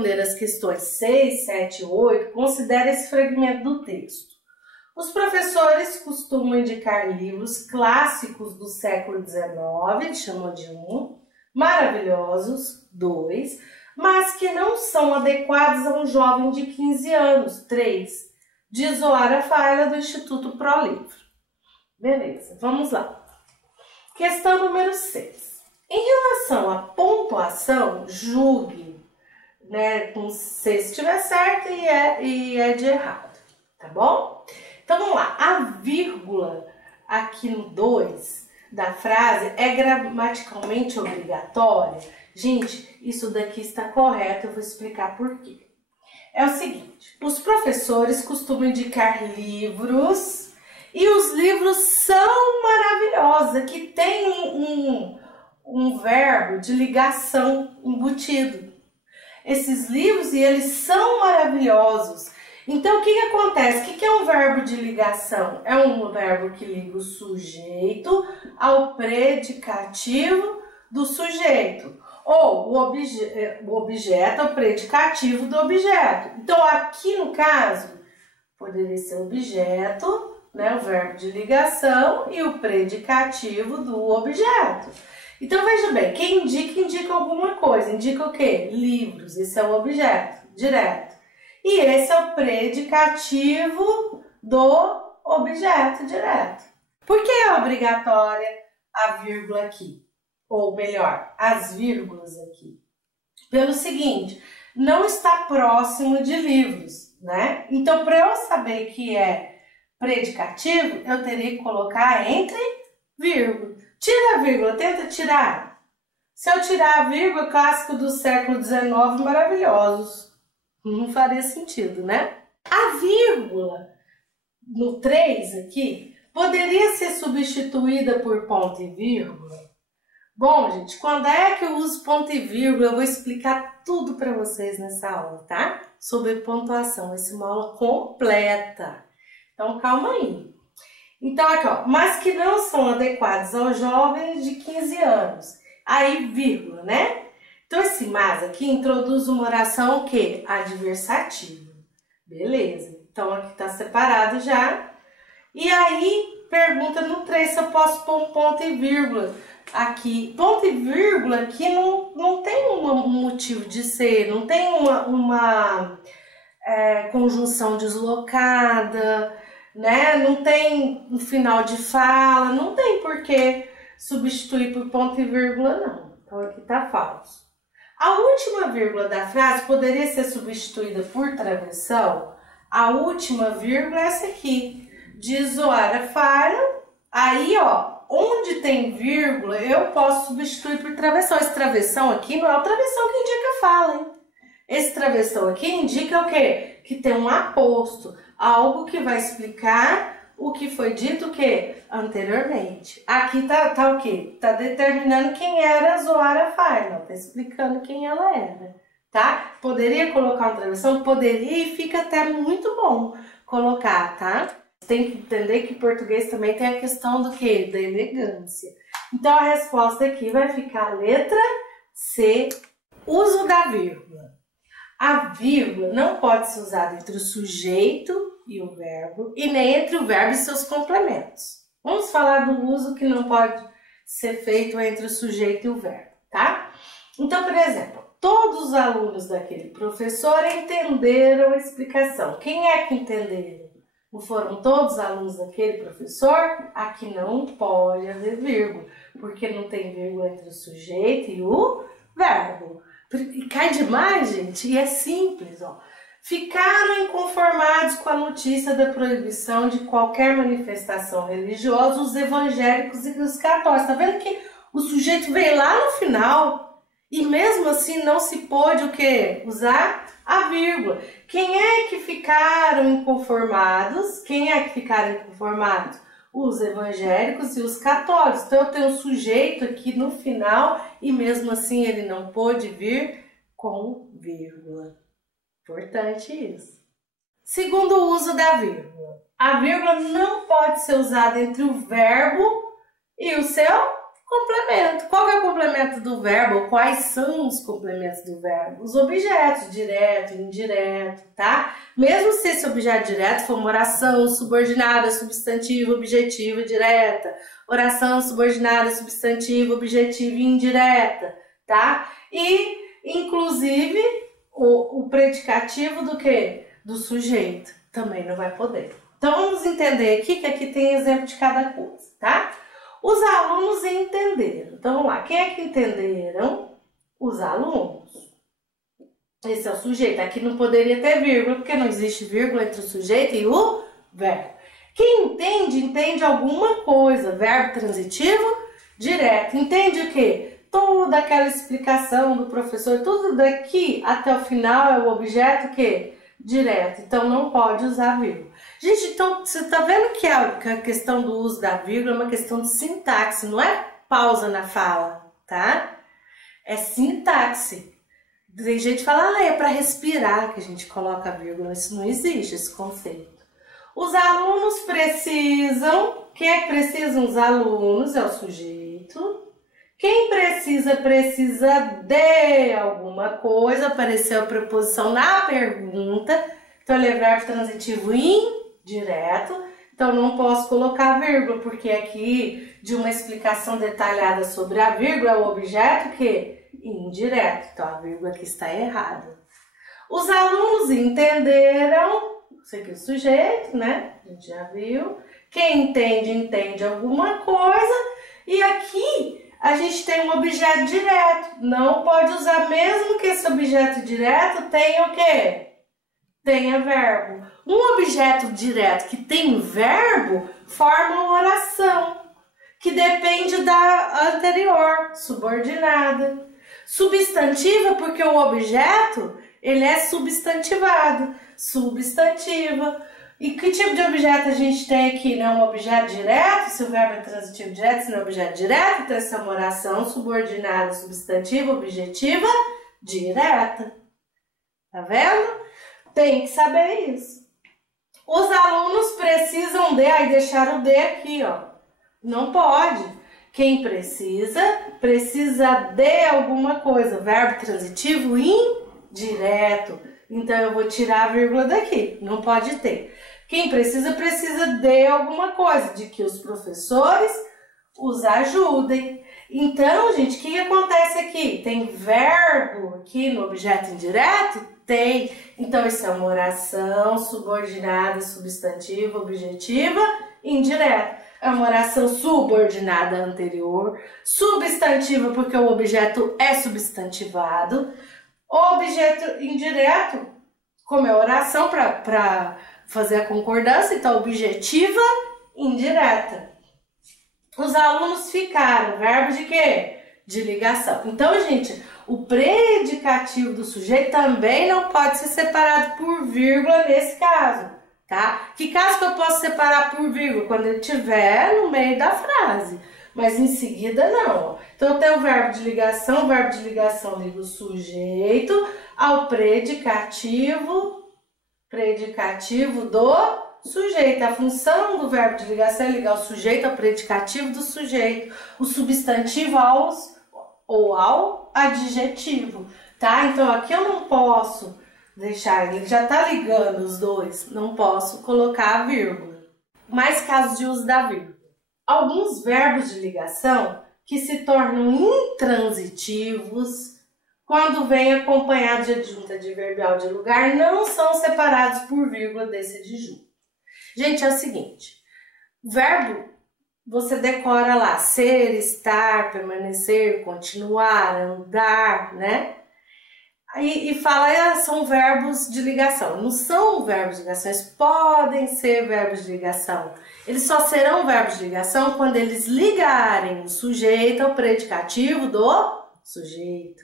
responder as questões 6, 7 e 8, considere esse fragmento do texto. Os professores costumam indicar livros clássicos do século XIX, chamou de 1, maravilhosos, 2, mas que não são adequados a um jovem de 15 anos, 3, de Zoara Faila, do Instituto ProLivro. Beleza, vamos lá. Questão número 6. Em relação à pontuação, julgue, né, se estiver certo e é de errado, tá bom? Então vamos lá, a vírgula aqui no 2 da frase é gramaticalmente obrigatória? Gente, isso daqui está correto, eu vou explicar por quê. É o seguinte, os professores costumam indicar livros e os livros são maravilhosos, aqui tem um verbo de ligação embutido. Esses livros, e eles são maravilhosos. Então, o que acontece? O que é um verbo de ligação? É um verbo que liga o sujeito ao predicativo do sujeito. Ou o objeto ao predicativo do objeto. Então, aqui no caso, poderia ser objeto, né, o verbo de ligação e o predicativo do objeto. Então, veja bem, quem indica alguma coisa. Indica o quê? Livros. Esse é o objeto, direto. E esse é o predicativo do objeto, direto. Por que é obrigatória a vírgula aqui? Ou melhor, as vírgulas aqui? Pelo seguinte, não está próximo de livros, né? Então, para eu saber que é predicativo, eu teria que colocar entre vírgula. Tira a vírgula, tenta tirar. Se eu tirar a vírgula, clássico do século XIX, maravilhosos. Não faria sentido, né? A vírgula no 3 aqui poderia ser substituída por ponto e vírgula? Bom, gente, quando é que eu uso ponto e vírgula? Eu vou explicar tudo para vocês nessa aula, tá? Sobre pontuação, vai ser uma aula completa. Então, calma aí. Então, aqui, ó, mas que não são adequados aos jovens de 15 anos. Aí, vírgula, né? Então, esse mas aqui introduz uma oração o quê? Adversativa. Beleza. Então, aqui tá separado já. E aí, pergunta no 3 se eu posso pôr um ponto e vírgula aqui. Ponto e vírgula aqui não tem um motivo de ser, não tem uma conjunção deslocada, né? Não tem um final de fala, não tem por que substituir por ponto e vírgula, não. Então, aqui tá falso. A última vírgula da frase poderia ser substituída por travessão. A última vírgula é essa aqui, de Zoara Faila. Aí, ó, onde tem vírgula, eu posso substituir por travessão. Esse travessão aqui não é o travessão que indica a fala, hein? Esse travessão aqui indica o quê? Que tem um aposto, algo que vai explicar o que foi dito o quê? Anteriormente. Aqui tá o quê? Tá determinando quem era a Zoara Faila, tá explicando quem ela era, tá? Poderia colocar um travessão? Poderia, e fica até muito bom colocar, tá? Tem que entender que em português também tem a questão do quê? Da elegância. Então, a resposta aqui vai ficar a letra C, uso da vírgula. A vírgula não pode ser usada entre o sujeito e o verbo, e nem entre o verbo e seus complementos. Vamos falar do uso que não pode ser feito entre o sujeito e o verbo, tá? Então, por exemplo, todos os alunos daquele professor entenderam a explicação. Quem é que entenderam? Não foram todos os alunos daquele professor? Aqui não pode haver vírgula, porque não tem vírgula entre o sujeito e o verbo. E cai demais, gente, e é simples, ó. Ficaram inconformados com a notícia da proibição de qualquer manifestação religiosa os evangélicos e os católicos. Tá vendo que o sujeito veio lá no final e mesmo assim não se pôde o quê? Usar a vírgula. Quem é que ficaram inconformados? Quem é que ficaram inconformados? Os evangélicos e os católicos. Então, eu tenho um sujeito aqui no final e mesmo assim ele não pôde vir com vírgula. Importante isso. Segundo o uso da vírgula. A vírgula não pode ser usada entre o verbo e o seu Complemento. Qual que é o complemento do verbo? Quais são os complementos do verbo? Os objetos, direto, indireto, tá? Mesmo se esse objeto direto for uma oração subordinada, substantivo, objetivo, direta. Oração subordinada, substantivo, objetivo e indireta, tá? E, inclusive, o predicativo do quê? Do sujeito. Também não vai poder. Então, vamos entender aqui, que aqui tem exemplo de cada coisa, tá? Os alunos entenderam. Então, vamos lá. Quem é que entenderam? Os alunos. Esse é o sujeito. Aqui não poderia ter vírgula, porque não existe vírgula entre o sujeito e o verbo. Quem entende, entende alguma coisa. Verbo transitivo, direto. Entende o quê? Toda aquela explicação do professor, tudo daqui até o final é o objeto o quê? Direto. Então, não pode usar vírgula. Gente, então, você tá vendo que a questão do uso da vírgula é uma questão de sintaxe, não é pausa na fala, tá? É sintaxe. Tem gente que fala, é para respirar que a gente coloca a vírgula. Isso não existe, esse conceito. Os alunos precisam... Quem é que precisa? Os alunos, é o sujeito. Quem precisa, precisa de alguma coisa. Apareceu a preposição na pergunta. Então, ele é verbo transitivo indireto. Então, não posso colocar vírgula, porque aqui, de uma explicação detalhada sobre a vírgula, é o objeto que indireto. Então, a vírgula aqui está errada. Os alunos entenderam, isso aqui é o sujeito, né? A gente já viu. Quem entende, entende alguma coisa. E aqui, a gente tem um objeto direto. Não pode usar, mesmo que esse objeto direto tenha o quê? Tenha verbo. Um objeto direto que tem verbo forma uma oração, que depende da anterior, subordinada. Substantiva, porque o objeto, ele é substantivado. Substantiva. E que tipo de objeto a gente tem aqui? Não é um objeto direto, se o verbo é transitivo direto, se não é objeto direto, então essa é uma oração subordinada, substantiva, objetiva, direta. Tá vendo? Tem que saber isso. Os alunos precisam de, aí deixaram o de aqui, ó. Não pode. Quem precisa, precisa de alguma coisa. Verbo transitivo indireto. Então, eu vou tirar a vírgula daqui. Não pode ter. Quem precisa, precisa de alguma coisa. De que os professores os ajudem. Então, gente, o que acontece aqui? Tem verbo aqui no objeto indireto? Tem. Então, isso é uma oração subordinada, substantiva, objetiva, indireta. É uma oração subordinada anterior, substantiva porque o objeto é substantivado. Objeto indireto, como é oração para fazer a concordância, então objetiva, indireta. Os alunos ficaram, verbo de quê? De ligação. Então, gente, o predicativo do sujeito também não pode ser separado por vírgula nesse caso, tá? Que caso que eu posso separar por vírgula? Quando ele estiver no meio da frase, mas em seguida não. Então, eu tenho o verbo de ligação liga o sujeito ao predicativo do sujeito. A função do verbo de ligação é ligar o sujeito ao predicativo do sujeito, o substantivo ao adjetivo, tá? Então, aqui eu não posso deixar, ele já tá ligando os dois, não posso colocar a vírgula. Mais casos de uso da vírgula. Alguns verbos de ligação que se tornam intransitivos quando vêm acompanhados de adjunto adverbial de lugar não são separados por vírgula desse adjunto. Gente, é o seguinte, verbo você decora lá, ser, estar, permanecer, continuar, andar, né? E fala, são verbos de ligação. Não são verbos de ligação, eles podem ser verbos de ligação. Eles só serão verbos de ligação quando eles ligarem o sujeito ao predicativo do sujeito.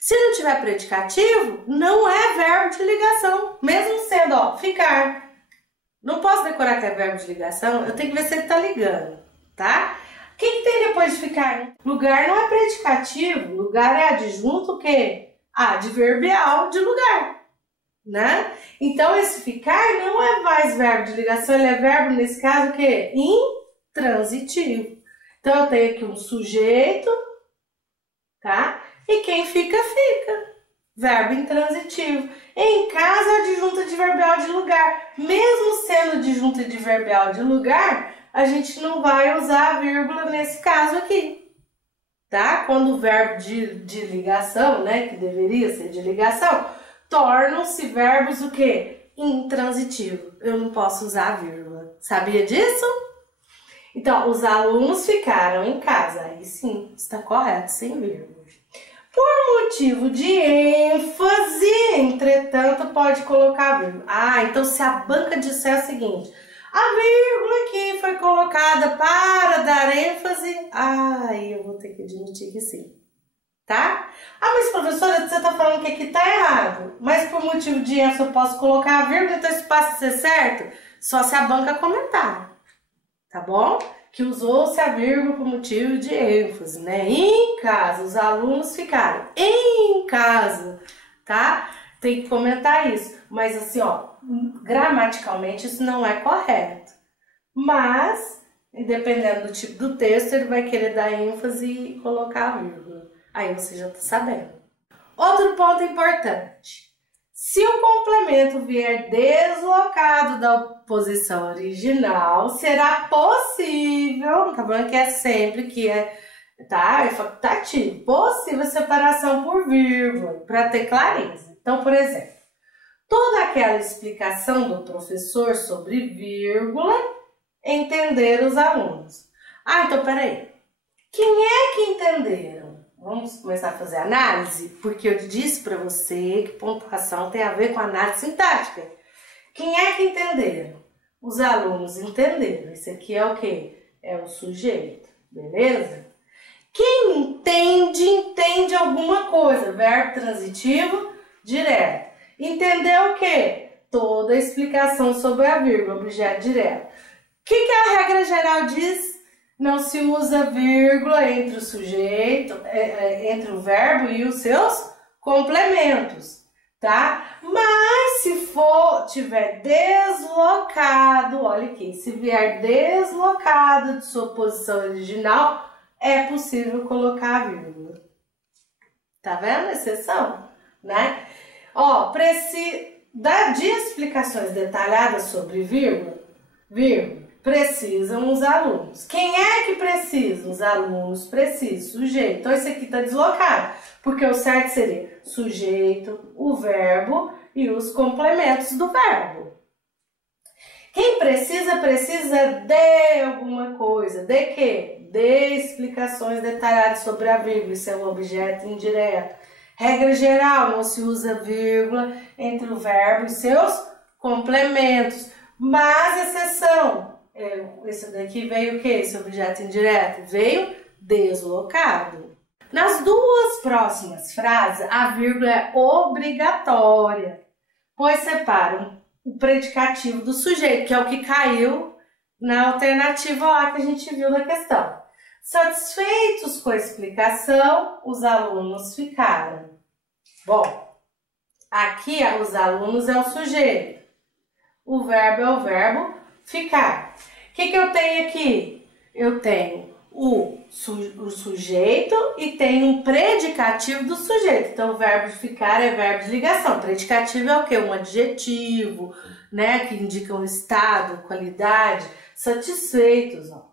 Se não tiver predicativo, não é verbo de ligação, mesmo sendo, ó, ficar. Não posso decorar que é verbo de ligação, eu tenho que ver se ele tá ligando, tá? O que tem depois de ficar? Lugar não é predicativo, lugar é adjunto o quê? Adverbial de lugar, né? Então, esse ficar não é mais verbo de ligação, ele é verbo, nesse caso, o quê? Intransitivo. Então, eu tenho aqui um sujeito, tá? E quem fica, fica. Verbo intransitivo. Em casa, adjunto adverbial de lugar. Mesmo sendo adjunto adverbial de lugar, a gente não vai usar a vírgula nesse caso aqui. Tá? Quando o verbo de ligação, né, que deveria ser de ligação, tornam-se verbos o quê? Intransitivo. Eu não posso usar a vírgula. Sabia disso? Então, os alunos ficaram em casa. Aí sim, está correto, sem vírgula. Por motivo de ênfase, entretanto, pode colocar a vírgula. Ah, então se a banca disser o seguinte, a vírgula aqui foi colocada para dar ênfase, aí eu vou ter que admitir que sim, tá? Ah, mas professora, você está falando que aqui está errado, mas por motivo de ênfase eu posso colocar a vírgula, então isso passa a ser certo? Só se a banca comentar, tá bom? Que usou-se a vírgula por motivo de ênfase, né? Em casa, os alunos ficaram em casa, tá? Tem que comentar isso. Mas assim, ó, gramaticalmente isso não é correto. Mas, dependendo do tipo do texto, ele vai querer dar ênfase e colocar a vírgula. Aí você já tá sabendo. Outro ponto importante. Se o complemento vier deslocado da posição original, será possível, não tá falando que é sempre, que é, tá? É facultativo, possível separação por vírgula, para ter clareza. Então, por exemplo, toda aquela explicação do professor sobre vírgula, entender os alunos. Ah, então peraí, quem é que entenderam? Vamos começar a fazer análise, porque eu disse para você que pontuação tem a ver com análise sintática. Quem é que entenderam? Os alunos entenderam. Esse aqui é o quê? É o sujeito, beleza? Quem entende, entende alguma coisa. Verbo transitivo direto. Entendeu o quê? Toda a explicação sobre a vírgula, objeto direto. O que a regra geral diz? Não se usa vírgula entre o sujeito, entre o verbo e os seus complementos, tá? Mas se tiver deslocado, olha aqui, se vier deslocado de sua posição original, é possível colocar a vírgula. Tá vendo a exceção, né? Ó, de explicações detalhadas sobre vírgula, precisam os alunos. Quem é que precisa? Os alunos precisam. Sujeito. Então, esse aqui está deslocado, porque o certo seria sujeito, o verbo e os complementos do verbo. Quem precisa de alguma coisa. De quê? De explicações detalhadas sobre a vírgula. Isso é um objeto indireto. Regra geral, não se usa vírgula entre o verbo e seus complementos. Mas, exceção. Esse daqui veio o quê? Esse objeto indireto veio deslocado. Nas duas próximas frases, a vírgula é obrigatória, pois separam o predicativo do sujeito, que é o que caiu na alternativa lá que a gente viu na questão. Satisfeitos com a explicação, os alunos ficaram. Bom, aqui os alunos é o sujeito, o verbo é o verbo ficar. O que eu tenho aqui? Eu tenho o sujeito e tenho um predicativo do sujeito. Então, o verbo de ficar é verbo de ligação. Predicativo é o quê? Um adjetivo, né? Que indica um estado, qualidade. Satisfeitos, ó.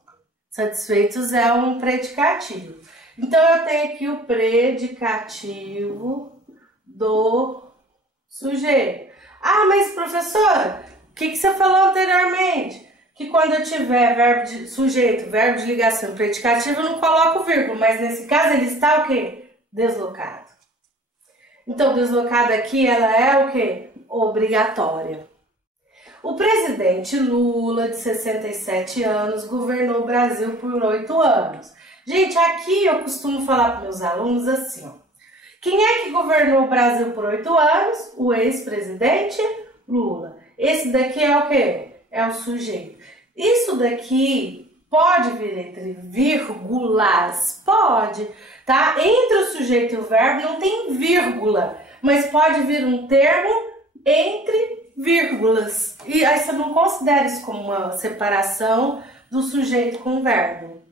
Satisfeitos é um predicativo. Então, eu tenho aqui o predicativo do sujeito. Ah, mas professora, o que você falou anteriormente? Que quando eu tiver verbo de sujeito, verbo de ligação, predicativo, eu não coloco vírgula, mas nesse caso ele está o quê? Deslocado. Então, deslocado aqui, ela é o quê? Obrigatória. O presidente Lula, de 67 anos, governou o Brasil por 8 anos. Gente, aqui eu costumo falar para meus alunos assim, ó. Quem é que governou o Brasil por 8 anos? O ex-presidente Lula. Esse daqui é o quê? É o sujeito. Isso daqui pode vir entre vírgulas? Pode, tá? Entre o sujeito e o verbo não tem vírgula, mas pode vir um termo entre vírgulas. E aí você não considera isso como uma separação do sujeito com o verbo.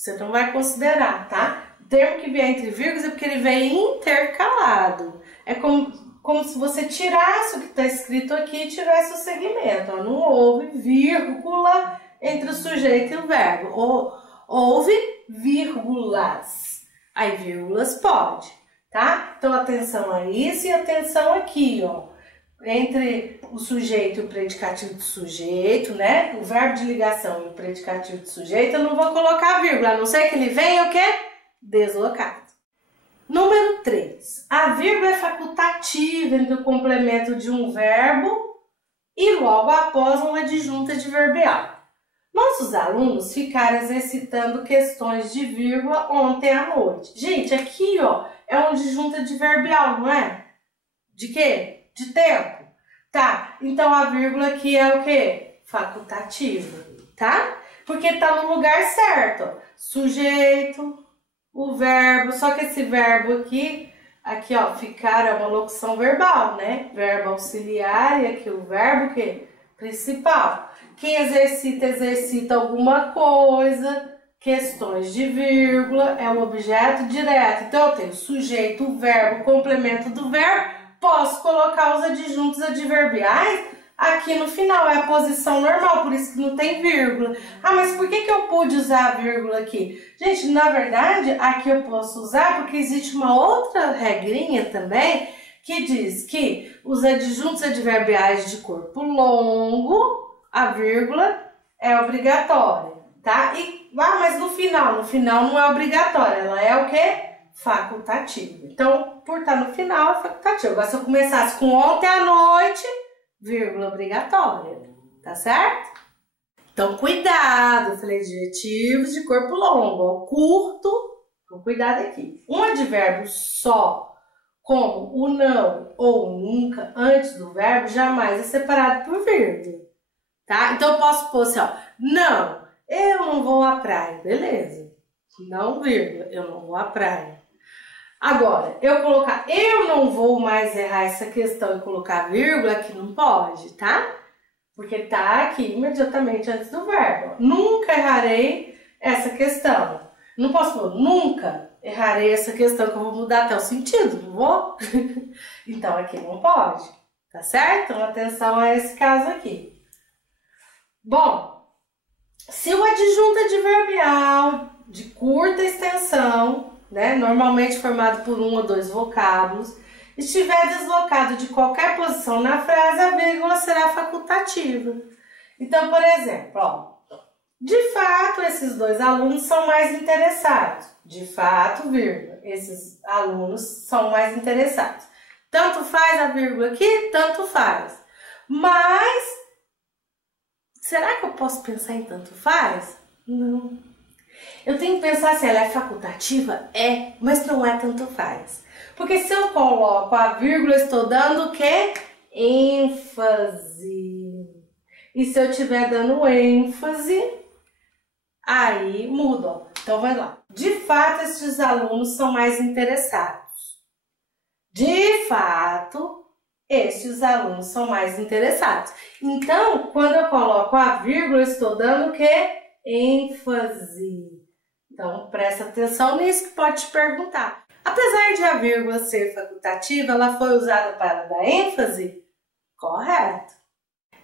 você não vai considerar, tá? O termo que vier entre vírgulas é porque ele vem intercalado. É como se você tirasse o que está escrito aqui e tirasse o segmento. Ó. Não houve vírgula entre o sujeito e o verbo. Houve vírgulas. Aí vírgulas pode, tá? Então atenção a isso e atenção aqui, ó. Entre o sujeito e o predicativo do sujeito, né? O verbo de ligação e o predicativo do sujeito, eu não vou colocar vírgula, a não ser que ele venha o quê? Deslocado. Número 3. A vírgula é facultativa entre o complemento de um verbo e logo após uma adjunta adverbial. Nossos alunos ficaram exercitando questões de vírgula ontem à noite. Gente, aqui, ó, é uma adjunta adverbial, não é? De quê? De tempo. Tá, então a vírgula aqui é o quê? Facultativa, tá? Porque tá no lugar certo, ó. Sujeito, o verbo, só que esse verbo aqui, ó, ficar é uma locução verbal, né? Verbo auxiliar e aqui o verbo que principal. Quem exercita alguma coisa, questões de vírgula, é um objeto direto. Então eu tenho sujeito, o verbo, complemento do verbo, posso colocar os adjuntos adverbiais aqui no final, é a posição normal, por isso que não tem vírgula. Ah, mas por que eu pude usar a vírgula aqui? Gente, na verdade, aqui eu posso usar porque existe uma outra regrinha também que diz que os adjuntos adverbiais de corpo longo, a vírgula é obrigatória, tá? Mas no final não é obrigatória, ela é o quê? Facultativa. Então, por estar no final, é facultativa. Agora, se eu começasse com ontem à noite, vírgula obrigatória, tá certo? Então, cuidado, eu falei adjetivos de corpo longo, ó, curto, com cuidado aqui. Um advérbio só, como o não ou nunca, antes do verbo, jamais é separado por vírgula, tá? Então, eu posso pôr assim, ó, não, eu não vou à praia, beleza? Não, vírgula, eu não vou à praia. Agora, eu colocar eu não vou mais errar essa questão e colocar vírgula aqui não pode, tá? Porque tá aqui imediatamente antes do verbo. Nunca errarei essa questão. Não posso falar nunca errarei essa questão que eu vou mudar até o sentido, não vou? Então aqui não pode, tá certo? Então atenção a esse caso aqui. Bom, se o adjunto adverbial de curta extensão, né, normalmente formado por um ou dois vocábulos, estiver deslocado de qualquer posição na frase, a vírgula será facultativa. Então, por exemplo, ó, de fato, esses dois alunos são mais interessados. De fato, vírgula, esses alunos são mais interessados. Tanto faz a vírgula aqui, tanto faz. Mas, será que eu posso pensar em tanto faz? Não. Eu tenho que pensar se ela é facultativa? É, mas não é tanto faz. Porque se eu coloco a vírgula, eu estou dando o quê? ênfase. E se eu estiver dando ênfase, aí muda. Ó. Então, vai lá. De fato, esses alunos são mais interessados. De fato, estes alunos são mais interessados. Então, quando eu coloco a vírgula, eu estou dando o quê? ênfase. Então, presta atenção nisso que pode te perguntar. Apesar de a vírgula ser facultativa, ela foi usada para dar ênfase? Correto.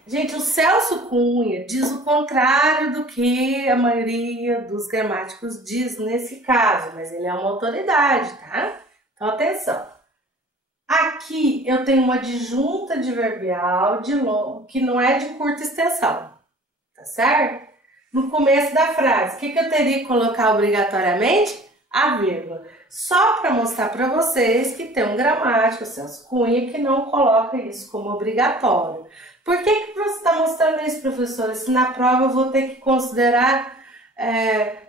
Gente, o Celso Cunha diz o contrário do que a maioria dos gramáticos diz nesse caso, mas ele é uma autoridade, tá? Então, atenção. Aqui eu tenho uma adjunta adverbial que não é de curta extensão, tá certo? No começo da frase, o que eu teria que colocar obrigatoriamente? A vírgula. Só para mostrar para vocês que tem um gramático, o Celso Cunha, que não coloca isso como obrigatório. Por que você está mostrando isso, professora? Se na prova eu vou ter que considerar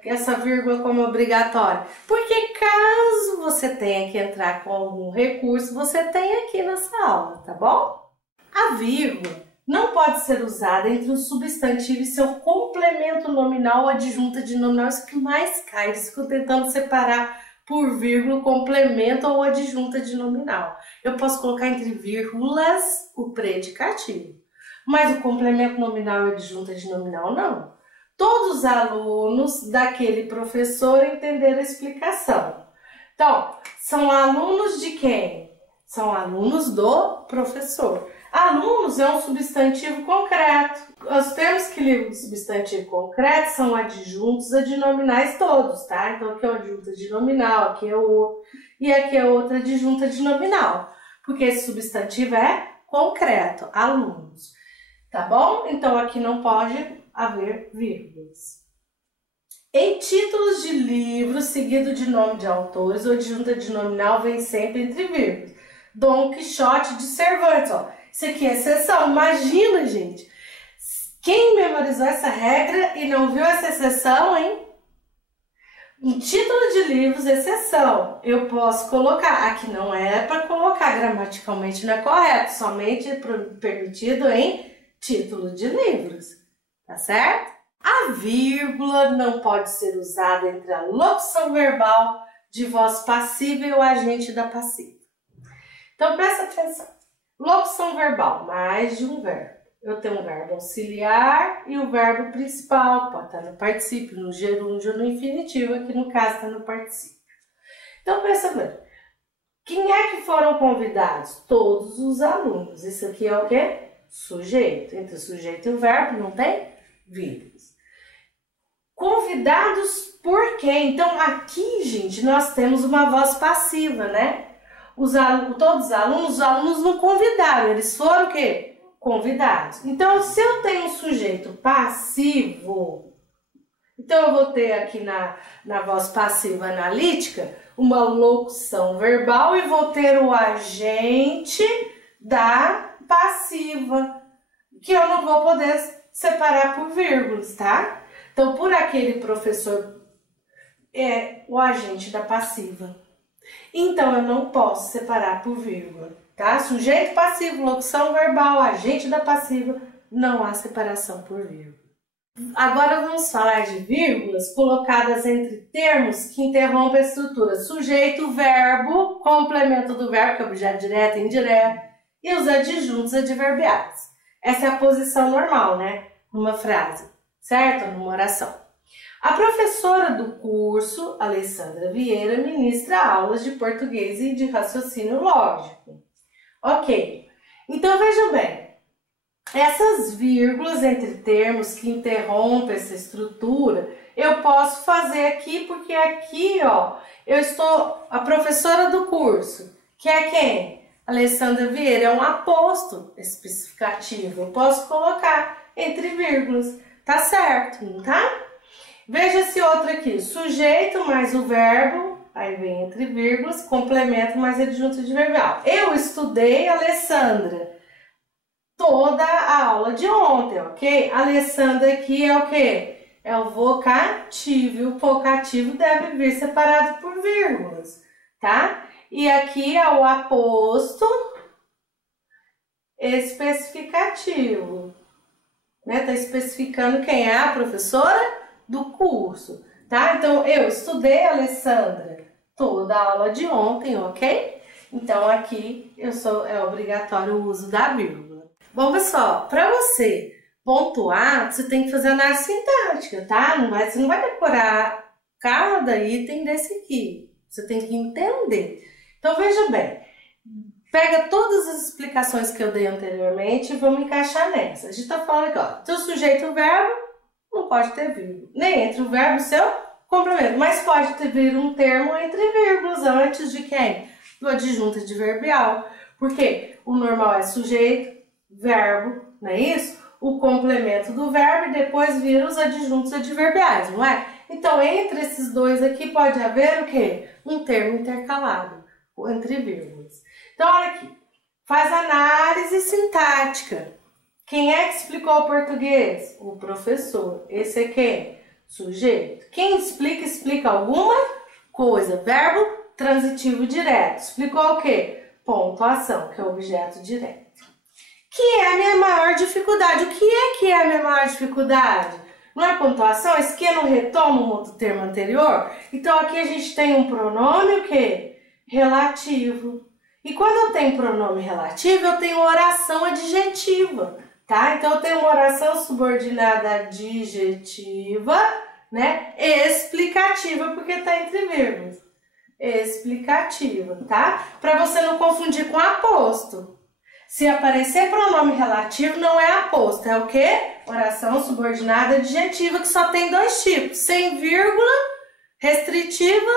essa vírgula como obrigatória? Porque caso você tenha que entrar com algum recurso, você tem aqui nessa aula, tá bom? A vírgula não pode ser usada entre o substantivo e seu complemento nominal ou adjunta de nominal. Isso que mais cai, eles ficam tentando separar por vírgula, complemento ou adjunta de nominal. Eu posso colocar entre vírgulas o predicativo, mas o complemento nominal e adjunta de nominal não. todos os alunos daquele professor entenderam a explicação. Então, são alunos de quem? São alunos do professor. Alunos é um substantivo concreto. Os termos que ligam do substantivo concreto são adjuntos adnominais todos, tá? Então, aqui é o adjunto adnominal, aqui é o outro, e aqui é outra adjunta adnominal, porque esse substantivo é concreto, alunos, tá bom? Então, aqui não pode haver vírgulas. Em títulos de livros, seguido de nome de autores, o adjunto adnominal vem sempre entre vírgulas. Dom Quixote de Cervantes, ó. Isso aqui é exceção. Imagina, gente, quem memorizou essa regra e não viu essa exceção, hein? Em título de livros, exceção. Eu posso colocar, aqui não é para colocar, gramaticalmente não é correto, somente permitido em título de livros, tá certo? A vírgula não pode ser usada entre a locução verbal de voz passiva e o agente da passiva. Então, presta atenção. Locução verbal, mais de um verbo. Eu tenho um verbo auxiliar e o verbo principal, pode estar no particípio, no gerúndio ou no infinitivo, aqui no caso está no particípio. Então, presta bem. Quem é que foram convidados? Todos os alunos. Isso aqui é o quê? Sujeito. Entre o sujeito e o verbo não tem vírgulas. Convidados por quem? Então, aqui, gente, nós temos uma voz passiva, né? Todos os alunos não convidaram, eles foram o quê? Convidados. Então, se eu tenho um sujeito passivo, então eu vou ter aqui na voz passiva analítica uma locução verbal e vou ter o agente da passiva, que eu não vou poder separar por vírgulas, tá? Então, por aquele professor é o agente da passiva. Então, eu não posso separar por vírgula, tá? Sujeito passivo, locução verbal, agente da passiva, não há separação por vírgula. Agora vamos falar de vírgulas colocadas entre termos que interrompem a estrutura. Sujeito, verbo, complemento do verbo, que é objeto direto e indireto, e os adjuntos adverbiais. Essa é a posição normal, né? Numa frase, certo? Numa oração. A professora do curso, Alessandra Vieira, ministra aulas de português e de raciocínio lógico. Ok, então vejam bem, essas vírgulas entre termos que interrompem essa estrutura, eu posso fazer aqui, porque aqui, ó, a professora do curso, que é quem? Alessandra Vieira, é um aposto especificativo, eu posso colocar entre vírgulas, tá certo, não tá? Veja esse outro aqui, sujeito mais o verbo, aí vem entre vírgulas, complemento mais adjunto adverbial. Eu estudei, Alessandra, toda a aula de ontem, ok? Alessandra aqui é o quê? É o vocativo, e o vocativo deve vir separado por vírgulas, tá? E aqui é o aposto especificativo, né? Tá especificando quem é a professora do curso, tá? Então, eu estudei, Alessandra, toda a aula de ontem, ok? Então, aqui é obrigatório o uso da vírgula. Bom, pessoal, para você pontuar, você tem que fazer análise sintática, tá? Você não vai decorar cada item desse aqui. Você tem que entender. Então, veja bem, pega todas as explicações que eu dei anteriormente e vamos encaixar nessa. A gente tá falando aqui, ó, seu sujeito e o verbo, não pode ter vírgula, nem entre o verbo e o seu complemento, mas pode ter vir um termo entre vírgulas antes de quem? Do adjunto adverbial, porque o normal é sujeito, verbo, não é isso? O complemento do verbo e depois vira os adjuntos adverbiais, não é? Então, entre esses dois aqui pode haver o quê? Um termo intercalado, entre vírgulas. Então, olha aqui, faz análise sintática. Quem é que explicou o português? O professor. Esse é quem? Sujeito. Quem explica alguma coisa. Verbo transitivo direto. Explicou o quê? Pontuação, que é o objeto direto. Que é a minha maior dificuldade. O que é a minha maior dificuldade? Não é pontuação? Esse que não retoma um outro termo anterior? Então, aqui a gente tem um pronome, o quê? Relativo. E quando eu tenho pronome relativo, eu tenho oração adjetiva. tá? Então eu tenho uma oração subordinada adjetiva, né? Explicativa, porque tá entre vírgulas. Explicativa, tá? Para você não confundir com aposto. Se aparecer pronome relativo, não é aposto, é o quê? Oração subordinada adjetiva, que só tem dois tipos, sem vírgula, restritiva,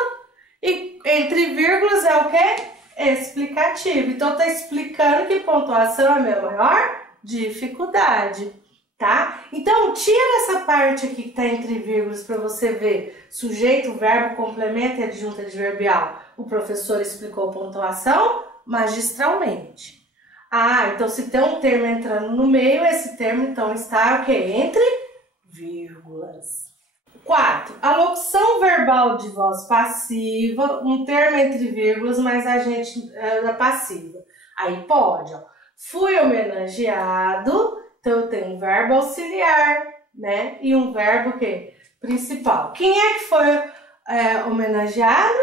e entre vírgulas é o quê? Explicativa. Então, tá explicando que pontuação é a minha maior dificuldade, tá? Então, tira essa parte aqui que tá entre vírgulas para você ver sujeito, verbo, complemento e adjunto adverbial. O professor explicou pontuação magistralmente. Ah, então se tem um termo entrando no meio, esse termo então está o quê? Entre vírgulas. 4. A locução verbal de voz passiva, um termo entre vírgulas, mas agente da passiva. Aí pode, ó. Fui homenageado, então eu tenho um verbo auxiliar, né? E um verbo o quê? Principal. Quem é que foi homenageado?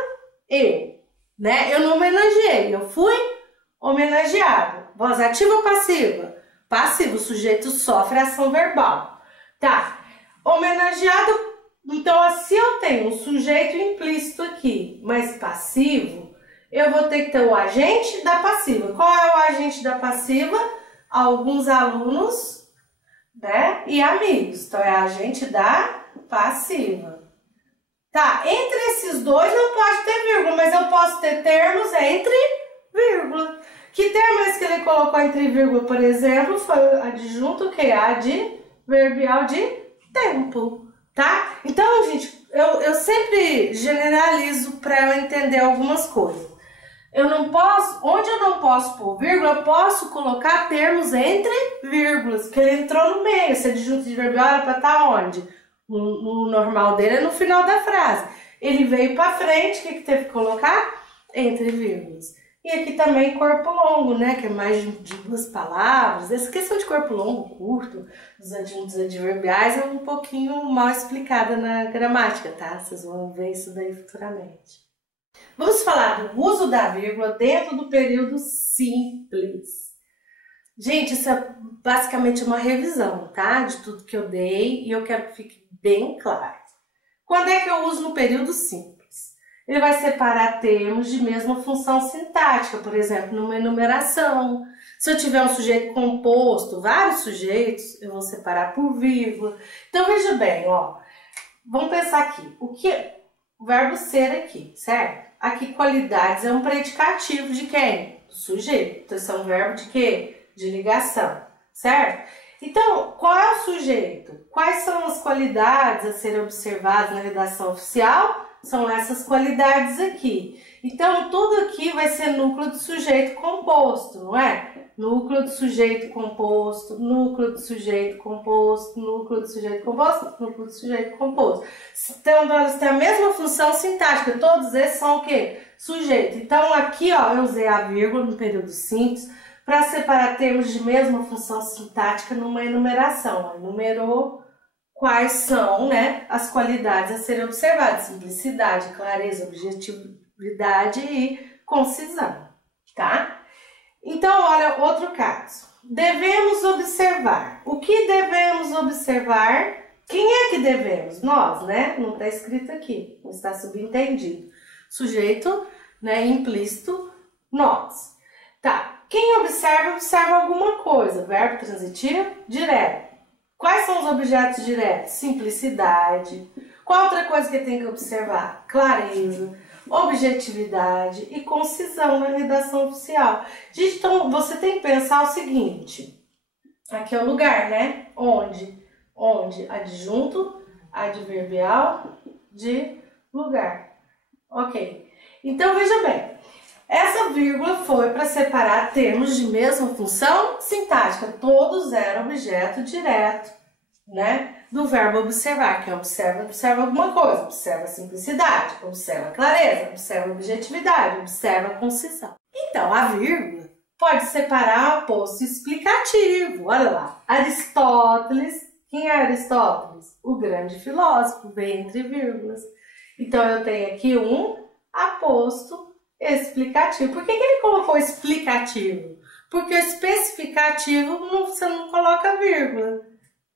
Eu, né? Eu não homenageei, eu fui homenageado. Voz ativa ou passiva? Passivo, o sujeito sofre ação verbal. Tá. Homenageado, então se eu tenho um sujeito implícito aqui, mas passivo, eu vou ter que ter o agente da passiva. Qual é o agente da passiva? Alguns alunos, né? E amigos. Então é agente da passiva. Tá. Entre esses dois não pode ter vírgula, mas eu posso ter termos entre vírgula. Que termo é esse que ele colocou entre vírgula, por exemplo, foi o adjunto, que é adverbial de tempo, tá? Então, gente, eu sempre generalizo para eu entender algumas coisas. Eu não posso, onde eu não posso pôr vírgula, eu posso colocar termos entre vírgulas, que ele entrou no meio. Esse adjunto adverbial era para estar onde? No normal dele é no final da frase. Ele veio para frente, o que teve que colocar? Entre vírgulas. E aqui também corpo longo, né? Que é mais de duas palavras. Essa questão de corpo longo, curto, dos adjuntos adverbiais é um pouquinho mal explicada na gramática, tá? Vocês vão ver isso daí futuramente. Vamos falar do uso da vírgula dentro do período simples. Gente, isso é basicamente uma revisão, tá? De tudo que eu dei e eu quero que fique bem claro. Quando é que eu uso no período simples? Ele vai separar termos de mesma função sintática, por exemplo, numa enumeração. Se eu tiver um sujeito composto, vários sujeitos, eu vou separar por vírgula. Então, veja bem, ó. Vamos pensar aqui. O verbo ser aqui, certo? Aqui, qualidades é um predicativo de quem? Do sujeito. Então, isso é um verbo de quê? De ligação, certo? Então, qual é o sujeito? Quais são as qualidades a serem observadas na redação oficial? São essas qualidades aqui. Então, tudo aqui vai ser núcleo de sujeito composto, não é? Núcleo de sujeito composto, núcleo de sujeito composto, núcleo de sujeito composto, núcleo de sujeito composto. Então, eles têm a mesma função sintática. Todos esses são o quê? Sujeito. Então, aqui, ó, eu usei a vírgula no período simples para separar termos de mesma função sintática numa enumeração. Enumerou quais são, né, as qualidades a serem observadas: simplicidade, clareza, objetividade e concisão, tá? Então, olha, outro caso. Devemos observar. O que devemos observar? Quem é que devemos? Nós, né? Não está escrito aqui, não está subentendido. Sujeito, né, implícito, nós. Tá, quem observa, observa alguma coisa. Verbo transitivo, direto. Quais são os objetos diretos? Simplicidade. Qual outra coisa que tem que observar? Clareza, objetividade e concisão na redação oficial. Gente, então você tem que pensar o seguinte. Aqui é o lugar, né? Onde? Adjunto, adverbial de lugar. Ok. Então, veja bem. Essa vírgula foi para separar termos de mesma função sintática. Todos eram objeto direto, né, do verbo observar. Quem observa, observa alguma coisa. Observa a simplicidade, observa a clareza, observa a objetividade, observa a concisão. Então, a vírgula pode separar o aposto explicativo. Olha lá, Aristóteles. Quem é Aristóteles? O grande filósofo, vem entre vírgulas. Então, eu tenho aqui um aposto explicativo. Por que ele colocou explicativo? Porque o especificativo você não coloca vírgula,